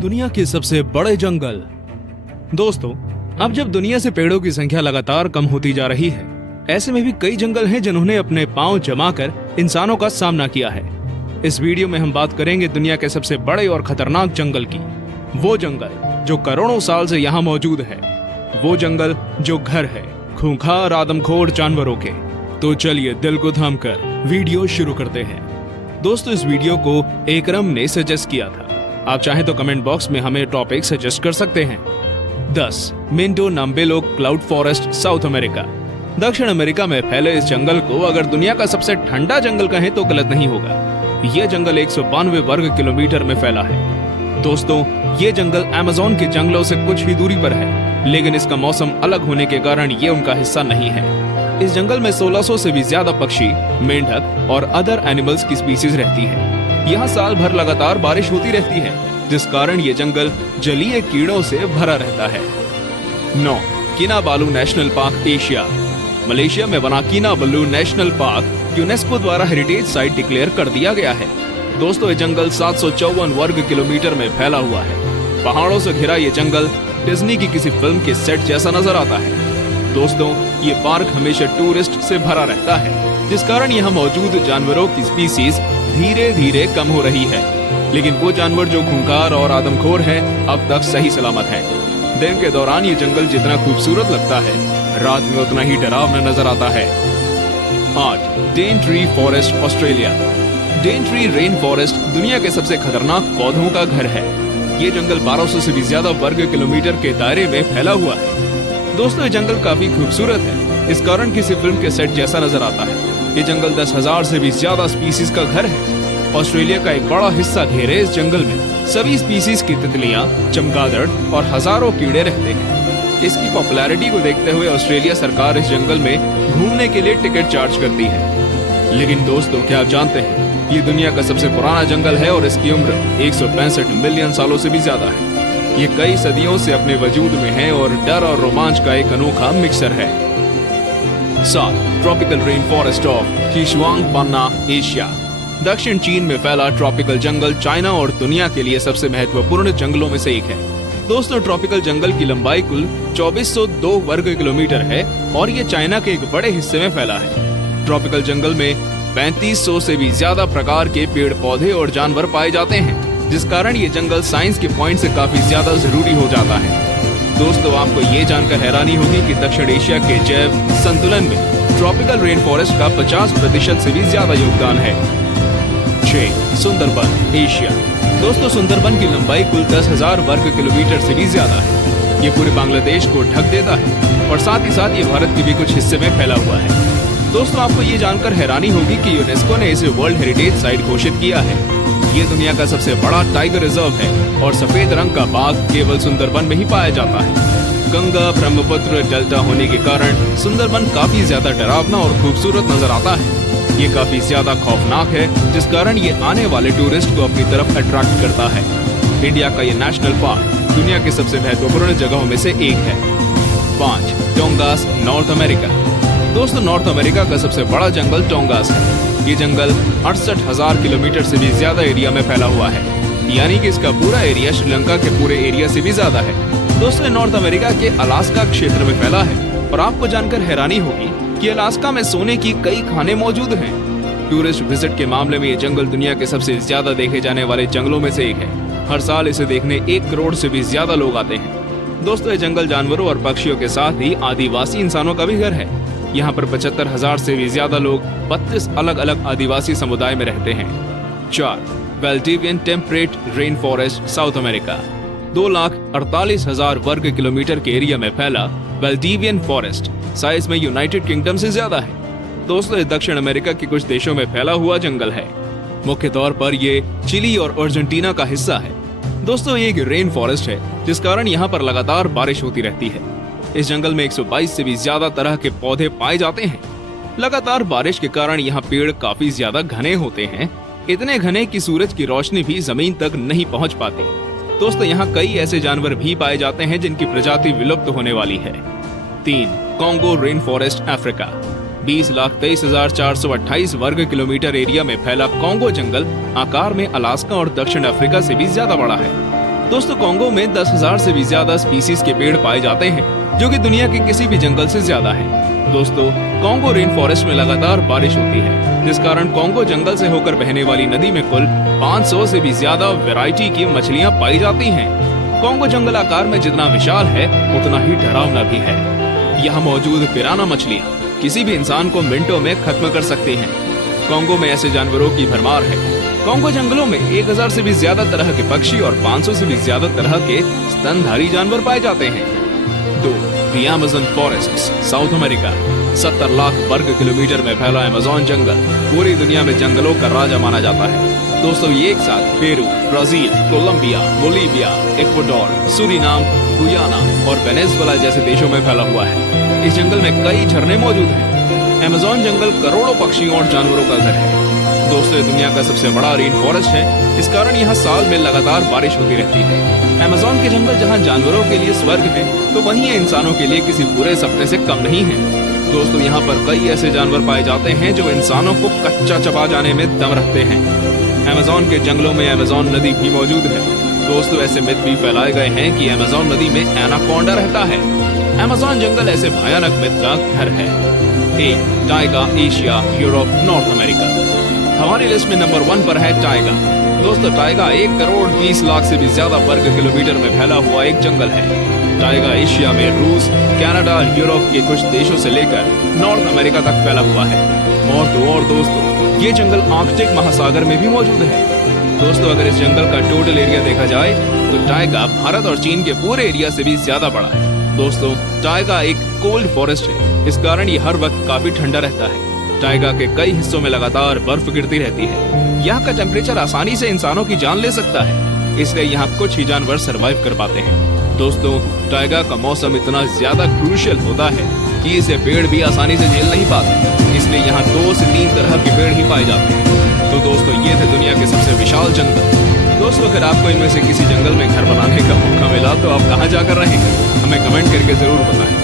दुनिया के सबसे बड़े जंगल। दोस्तों, अब जब दुनिया से पेड़ों की संख्या लगातार कम होती जा रही है, ऐसे में भी कई जंगल हैं जिन्होंने अपने पांव जमाकर इंसानों का सामना किया है। इस वीडियो में हम बात करेंगे दुनिया के सबसे बड़े और खतरनाक जंगल की। वो जंगल जो करोड़ों साल से यहाँ मौजूद है, वो जंगल जो घर है खूंखार आदमखोर जानवरों के। तो चलिए दिल को थामकर वीडियो शुरू करते हैं। दोस्तों, इस वीडियो को एकरम ने सजेस्ट किया था। आप चाहें तो कमेंट बॉक्स में हमें टॉपिक सजेस्ट कर सकते हैं। 10 Mindo Nambillo cloud forest, South America. दक्षिण अमेरिका में फैले इस जंगल को अगर दुनिया का सबसे ठंडा जंगल कहें तो गलत नहीं होगा। यह जंगल 192 वर्ग किलोमीटर में फैला है। दोस्तों, ये जंगल अमेज़न के जंगलों से कुछ ही दूरी पर है, लेकिन इसका मौसम अलग होने के कारण ये उनका हिस्सा नहीं है। इस जंगल में 1600 से भी ज्यादा पक्षी, मेंढक और अदर एनिमल्स की स्पीसीज रहती है। यहाँ साल भर लगातार बारिश होती रहती है, जिस कारण ये जंगल जलीय कीड़ों से भरा रहता है। 9 किनाबालू नेशनल पार्क, एशिया। मलेशिया में बना किनाबालू नेशनल पार्क यूनेस्को द्वारा हेरिटेज साइट डिक्लेयर कर दिया गया है। दोस्तों, ये जंगल 754 वर्ग किलोमीटर में फैला हुआ है। पहाड़ों से घिरा ये जंगल डिज्नी की किसी फिल्म के सेट जैसा नजर आता है। दोस्तों, ये पार्क हमेशा टूरिस्ट से भरा रहता है, जिस कारण यहाँ मौजूद जानवरों की स्पीसीज धीरे धीरे कम हो रही है। लेकिन वो जानवर जो खूंखार और आदमखोर है, अब तक सही सलामत है। दिन के दौरान ये जंगल जितना खूबसूरत लगता है, रात में उतना ही डरावना नजर आता है। 8 डेनट्री फॉरेस्ट, ऑस्ट्रेलिया। डेनट्री रेन फॉरेस्ट दुनिया के सबसे खतरनाक पौधों का घर है। ये जंगल 1200 से भी ज्यादा वर्ग किलोमीटर के दायरे में फैला हुआ है। दोस्तों, ये जंगल काफी खूबसूरत है, इस कारण किसी फिल्म के सेट जैसा नजर आता है। ये जंगल 10,000 से भी ज्यादा स्पीसीज का घर है। ऑस्ट्रेलिया का एक बड़ा हिस्सा घेरे इस जंगल में सभी स्पीसीज की तितलियां, चमगादड़ और हजारों कीड़े रहते हैं। इसकी पॉपुलैरिटी को देखते हुए ऑस्ट्रेलिया सरकार इस जंगल में घूमने के लिए टिकट चार्ज करती है। लेकिन दोस्तों, क्या आप जानते हैं, ये दुनिया का सबसे पुराना जंगल है और इसकी उम्र 165 मिलियन सालों से भी ज्यादा है। ये कई सदियों से अपने वजूद में है और डर और रोमांच का एक अनोखा मिक्सर है। 7 tropical rain forest of Sichuan, Asia. दक्षिण चीन में फैला ट्रॉपिकल जंगल चाइना और दुनिया के लिए सबसे महत्वपूर्ण जंगलों में से एक है। दोस्तों, ट्रॉपिकल जंगल की लंबाई कुल 2402 वर्ग किलोमीटर है और ये चाइना के एक बड़े हिस्से में फैला है। ट्रॉपिकल जंगल में 3500 से भी ज्यादा प्रकार के पेड़ पौधे और जानवर पाए जाते हैं, जिस कारण ये जंगल साइंस के पॉइंट से काफी ज्यादा जरूरी हो जाता है। दोस्तों, आपको ये जानकर हैरानी होगी कि दक्षिण एशिया के जैव संतुलन में ट्रॉपिकल रेन फॉरेस्ट का 50% से भी ज्यादा योगदान है। 6 सुंदरबन, एशिया। दोस्तों, सुंदरबन की लंबाई कुल 10,000 वर्ग किलोमीटर से भी ज्यादा है। ये पूरे बांग्लादेश को ढक देता है और साथ ही साथ ये भारत के भी कुछ हिस्से में फैला हुआ है। दोस्तों, आपको ये जानकर हैरानी होगी कि यूनेस्को ने इसे वर्ल्ड हेरिटेज साइट घोषित किया है। ये दुनिया का सबसे बड़ा टाइगर रिजर्व है और सफेद रंग का बाघ केवल सुंदरबन में ही पाया जाता है। गंगा ब्रह्मपुत्र डेल्टा होने के कारण सुंदरबन काफी ज्यादा डरावना और खूबसूरत नजर आता है। ये काफी ज्यादा खौफनाक है, जिस कारण ये आने वाले टूरिस्ट को अपनी तरफ अट्रैक्ट करता है। इंडिया का ये नेशनल पार्क दुनिया के सबसे महत्वपूर्ण जगहों में से एक है। 5 टोंगास, नॉर्थ अमेरिका। दोस्तों, नॉर्थ अमेरिका का सबसे बड़ा जंगल टोंगास है। ये जंगल 68,000 किलोमीटर से भी ज्यादा एरिया में फैला हुआ है, यानी कि इसका पूरा एरिया श्रीलंका के पूरे एरिया से भी ज्यादा है। दोस्तों, नॉर्थ अमेरिका के अलास्का क्षेत्र में फैला है और आपको जानकर हैरानी होगी कि अलास्का में सोने की कई खाने मौजूद हैं। टूरिस्ट विजिट के मामले में ये जंगल दुनिया के सबसे ज्यादा देखे जाने वाले जंगलों में से एक है। हर साल इसे देखने 1 करोड़ से भी ज्यादा लोग आते हैं। दोस्तों, ये जंगल जानवरों और पक्षियों के साथ ही आदिवासी इंसानों का भी घर है। यहाँ पर 75,000 से भी ज्यादा लोग 32 अलग अलग आदिवासी समुदाय में रहते हैं। 4 Valdivian temperate rain forest, South America. 2,48,000 वर्ग किलोमीटर के एरिया में फैला वेल्डिवियन फॉरेस्ट साइज में यूनाइटेड किंगडम से ज्यादा है। दोस्तों, दक्षिण अमेरिका के कुछ देशों में फैला हुआ जंगल है। मुख्य तौर पर ये चिली और अर्जेंटीना का हिस्सा है। दोस्तों, ये एक रेन फॉरेस्ट है, जिस कारण यहाँ पर लगातार बारिश होती रहती है। इस जंगल में 122 से भी ज्यादा तरह के पौधे पाए जाते हैं। लगातार बारिश के कारण यहाँ पेड़ काफी ज्यादा घने होते हैं, इतने घने कि सूरज की रोशनी भी जमीन तक नहीं पहुँच पाती। दोस्तों, यहाँ कई ऐसे जानवर भी पाए जाते हैं जिनकी प्रजाति विलुप्त होने वाली है। 3 कॉन्गो रेन फॉरेस्ट, अफ्रीका। 20,23,428 वर्ग किलोमीटर एरिया में फैला कॉन्गो जंगल आकार में अलास्का और दक्षिण अफ्रीका से भी ज्यादा बड़ा है। दोस्तों कॉन्गो में 10,000 से भी ज्यादा स्पीसीज के पेड़ पाए जाते हैं, जो कि दुनिया के किसी भी जंगल से ज्यादा है। दोस्तों कॉन्गो रेन फॉरेस्ट में लगातार बारिश होती है, जिस कारण कॉन्गो जंगल से होकर बहने वाली नदी में कुल 500 से भी ज्यादा वैरायटी की मछलियां पाई जाती हैं। कॉन्गो जंगल आकार में जितना विशाल है उतना ही डरावना भी है। यहाँ मौजूद पिराना मछलियां किसी भी इंसान को मिनटों में खत्म कर सकती हैं। कॉन्गो में ऐसे जानवरों की भरमार है। कॉन्गो जंगलों में 1000 से भी ज्यादा तरह के पक्षी और 500 से भी ज्यादा तरह के स्तनधारी जानवर पाए जाते हैं। 2. The Amazon Forests, south America. 70 lakh वर्ग किलोमीटर में फैला अमेज़न जंगल पूरी दुनिया में जंगलों का राजा माना जाता है। दोस्तों ये एक साथ Peru, Brazil, Colombia, Bolivia, Ecuador, Suriname, Guyana और वेनेजुएला जैसे देशों में फैला हुआ है। इस जंगल में कई झरने मौजूद हैं। अमेज़न जंगल करोड़ों पक्षियों और जानवरों का घर है। दोस्तों दुनिया का सबसे बड़ा रेन फॉरेस्ट है, इस कारण यहाँ साल में लगातार बारिश होती रहती है। अमेज़न के जंगल जहाँ जानवरों के लिए स्वर्ग है, तो वहीं इंसानों के लिए किसी बुरे सपने से कम नहीं है। दोस्तों यहाँ पर कई ऐसे जानवर पाए जाते हैं जो इंसानों को कच्चा चबा जाने में दम रखते हैं। अमेज़न के जंगलों में अमेज़न नदी भी मौजूद है। दोस्तों ऐसे मिथ भी फैलाए गए हैं कि अमेज़न नदी में एनाकोंडा रहता है। अमेज़न जंगल ऐसे भयानक मिथ का घर है। 1. Tyga, Asia, Europe, north America. हमारी लिस्ट में नंबर 1 पर है टाइगा। दोस्तों टाइगा 1 करोड़ 20 लाख से भी ज्यादा वर्ग किलोमीटर में फैला हुआ एक जंगल है। टाइगा एशिया में रूस, कनाडा, यूरोप के कुछ देशों से लेकर नॉर्थ अमेरिका तक फैला हुआ है। और दोस्तों ये जंगल आर्कटिक महासागर में भी मौजूद है। दोस्तों अगर इस जंगल का टोटल एरिया देखा जाए तो टाइगा भारत और चीन के पूरे एरिया से भी ज्यादा बड़ा है। दोस्तों टाइगा एक कोल्ड फॉरेस्ट है, इस कारण ये हर वक्त काफी ठंडा रहता है। टाइगा के कई हिस्सों में लगातार बर्फ गिरती रहती है। यहाँ का टेम्परेचर आसानी से इंसानों की जान ले सकता है, इसलिए यहाँ कुछ ही जानवर सरवाइव कर पाते हैं। दोस्तों टाइगा का मौसम इतना ज्यादा क्रूशियल होता है कि इसे पेड़ भी आसानी से झेल नहीं पाते, इसलिए यहाँ 2 से 3 तरह के पेड़ ही पाए जाते हैं। तो दोस्तों ये थे दुनिया के सबसे विशाल जंगल। दोस्तों अगर आपको इनमें से किसी जंगल में घर बनाने का मौका मिला तो आप कहाँ जाकर रहेंगे, हमें कमेंट करके जरूर बताएं।